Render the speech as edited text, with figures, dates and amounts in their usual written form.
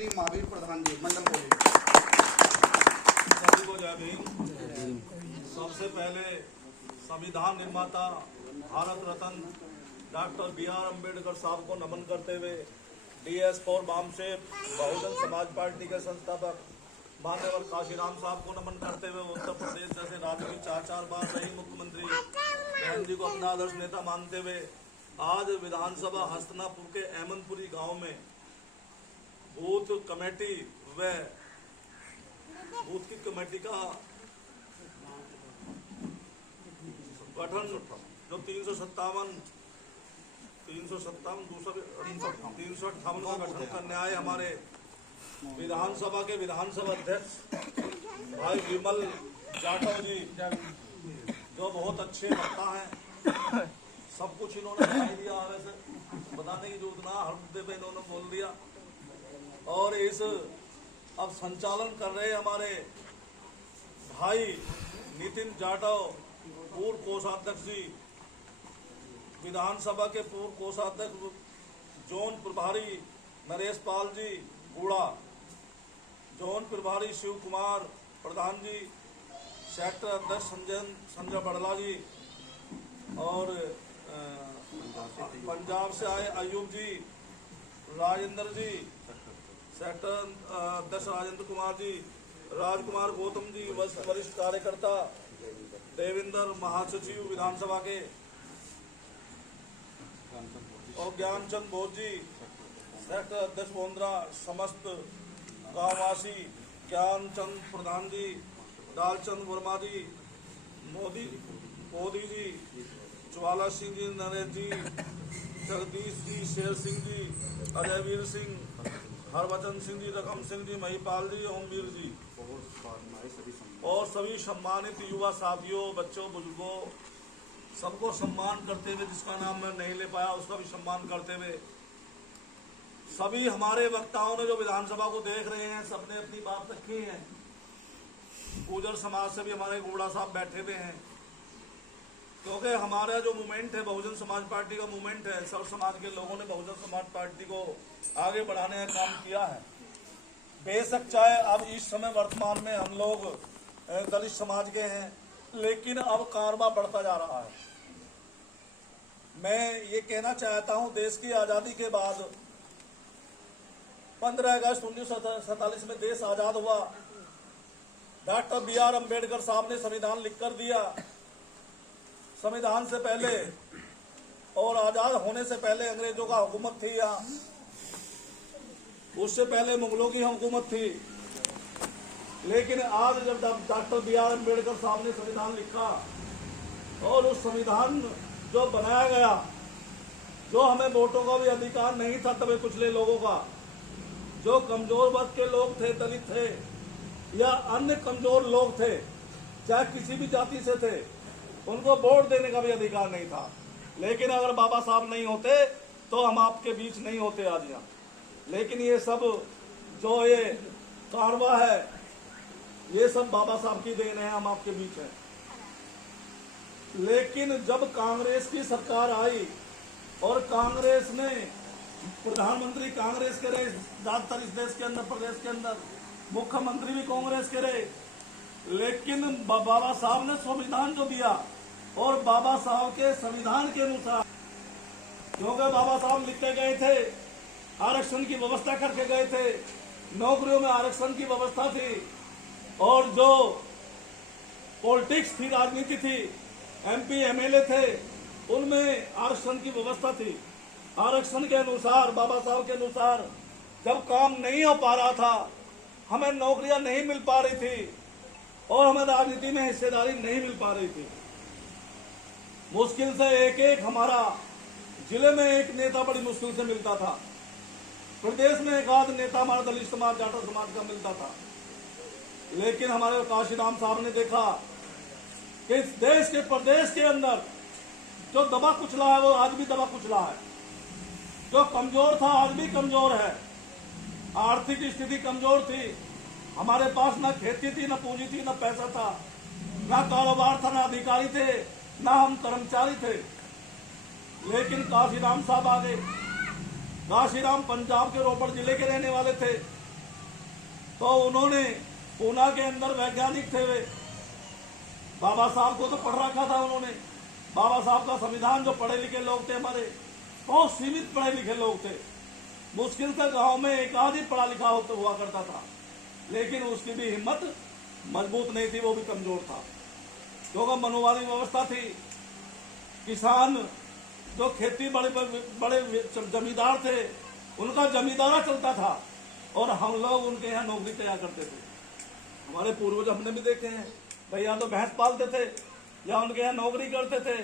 श्री महावीर प्रधान जी, मंडल बोले। सभी को जय भीम। सबसे पहले संविधान निर्माता भारत रत्न डॉक्टर बी.आर. अम्बेडकर साहब को नमन करते हुए DS4 वामशेप बहुजन समाज पार्टी के संस्थापक मान्यवर काशीराम साहब को नमन करते हुए उत्तर प्रदेश जैसे राज्य में 4 बार रही मुख्यमंत्री बहन जी को अपना आदर्श नेता मानते हुए आज विधानसभा हस्तनापुर के अहमदपुरी गांव में बूथ कमेटी व बूथ की कमेटी का गठन जो 358 का गठन करने आए हमारे विधानसभा के विधानसभा अध्यक्ष भाई विमल जाटव जी, जो बहुत अच्छे वक्ता हैं। सब कुछ इन्होंने बता दिया, वैसे बताने की जरूरत ना, हर मुद्दे पे इन्होंने बोल दिया। और इस अब संचालन कर रहे हमारे भाई नितिन जाटव, पूर्व कोषाध्यक्ष जी, विधानसभा के पूर्व कोषाध्यक्ष जोन प्रभारी नरेश पाल जी बूढ़ा, जोन प्रभारी शिव कुमार प्रधान जी, सेक्टर अध्यक्ष संजय बड़ला जी, और पंजाब से आए अयूब जी, राजेंद्र जी, सेक्टर अध्यक्ष राजेंद्र कुमार जी, राजकुमार गौतम जी, वरिष्ठ कार्यकर्ता देवेंद्र महासचिव विधानसभा के, और ज्ञानचंद बोध जी, सेक्टर अध्यक्ष बोंद्रा, समस्त गांववासी, ज्ञानचंद प्रधान जी, दालचंद वर्मा जी, मोदी जी, ज्वाला सिंह जी, नरेश जी, जगदीश जी, शेर सिंह जी, अजयवीर सिंह, हरभजन सिंह जी, रकम सिंह जी, महिपाल जी, ओमवीर जी, और सभी सम्मानित युवा साथियों, बच्चों, बुजुर्गों, सबको सम्मान करते हुए, जिसका नाम मैं नहीं ले पाया उसका भी सम्मान करते हुए, सभी हमारे वक्ताओं ने जो विधानसभा को देख रहे हैं, सबने अपनी बात रखी है। गुर्जर समाज से भी हमारे गुड़ा साहब बैठे हुए हैं, क्योंकि हमारा जो मूवमेंट है बहुजन समाज पार्टी का मूवमेंट है, सर्व समाज के लोगों ने बहुजन समाज पार्टी को आगे बढ़ाने का काम किया है। बेशक चाहे अब इस समय वर्तमान में हम लोग दलित समाज के हैं, लेकिन अब कारवा बढ़ता जा रहा है। मैं ये कहना चाहता हूं, देश की आज़ादी के बाद 15 अगस्त 1947 में देश आज़ाद हुआ। Doctor B R. अम्बेडकर साहब ने संविधान लिख कर दिया। संविधान से पहले और आज़ाद होने से पहले अंग्रेजों का हुकूमत थी यहाँ, उससे पहले मुगलों की हुकूमत थी। लेकिन आज जब डॉक्टर बी.आर. अम्बेडकर साहब ने संविधान लिखा और उस संविधान जो बनाया गया, जो हमें वोटों का भी अधिकार नहीं था तभी कुचले लोगों का, जो कमजोर वर्ग के लोग थे, दलित थे या अन्य कमजोर लोग थे, चाहे किसी भी जाति से थे, उनको वोट देने का भी अधिकार नहीं था। लेकिन अगर बाबा साहब नहीं होते तो हम आपके बीच नहीं होते आज यहाँ। लेकिन ये सब जो ये कारवा है, ये सब बाबा साहब की देन है, हम आपके बीच हैं। लेकिन जब कांग्रेस की सरकार आई और कांग्रेस ने प्रधानमंत्री कांग्रेस के रहे, ज्यादातर इस देश के अंदर, प्रदेश के अंदर मुख्यमंत्री भी कांग्रेस के रहे, लेकिन बाबा साहब ने संविधान जो दिया और बाबा साहब के संविधान के अनुसार, क्योंकि बाबा साहब लिख के गए थे, आरक्षण की व्यवस्था करके गए थे, नौकरियों में आरक्षण की व्यवस्था थी, और जो पॉलिटिक्स थी, राजनीति थी, MP MLA थे, उनमें आरक्षण की व्यवस्था थी। आरक्षण के अनुसार, बाबा साहब के अनुसार जब काम नहीं हो पा रहा था, हमें नौकरियां नहीं मिल पा रही थी और हमें राजनीति में हिस्सेदारी नहीं मिल पा रही थी, मुश्किल से एक हमारा जिले में एक नेता बड़ी मुश्किल से मिलता था, प्रदेश में एक आध नेता हमारा दलित समाज, जाटव समाज का मिलता था। लेकिन हमारे काशीराम साहब ने देखा कि इस देश के प्रदेश के अंदर जो दबा कुचला है वो आज भी दबा कुचला है, जो कमजोर था आज भी कमजोर है। आर्थिक स्थिति कमजोर थी, हमारे पास ना खेती थी, ना पूंजी थी, ना पैसा था, ना कारोबार था, ना अधिकारी थे, ना हम कर्मचारी थे। लेकिन काशीराम साहब आ गए। काशीराम पंजाब के रोपड़ जिले के रहने वाले थे, तो उन्होंने पूना के अंदर वैज्ञानिक थे वे, बाबा साहब को तो पढ़ रखा था उन्होंने। बाबा साहब का संविधान, जो पढ़े लिखे लोग थे हमारे, बहुत सीमित पढ़े लिखे लोग थे, मुश्किल से गांव में एक आदमी पढ़ा लिखा होता हुआ करता था, लेकिन उसकी भी हिम्मत मजबूत नहीं थी, वो भी कमजोर था, क्योंकि मनुवादी व्यवस्था थी। किसान जो खेती बड़े जमींदार थे, उनका जमींदारा चलता था और हम लोग उनके यहाँ नौकरी तैयार करते थे। हमारे पूर्वज हमने भी देखे हैं, भैया तो भैंस पालते थे या उनके यहाँ नौकरी करते थे,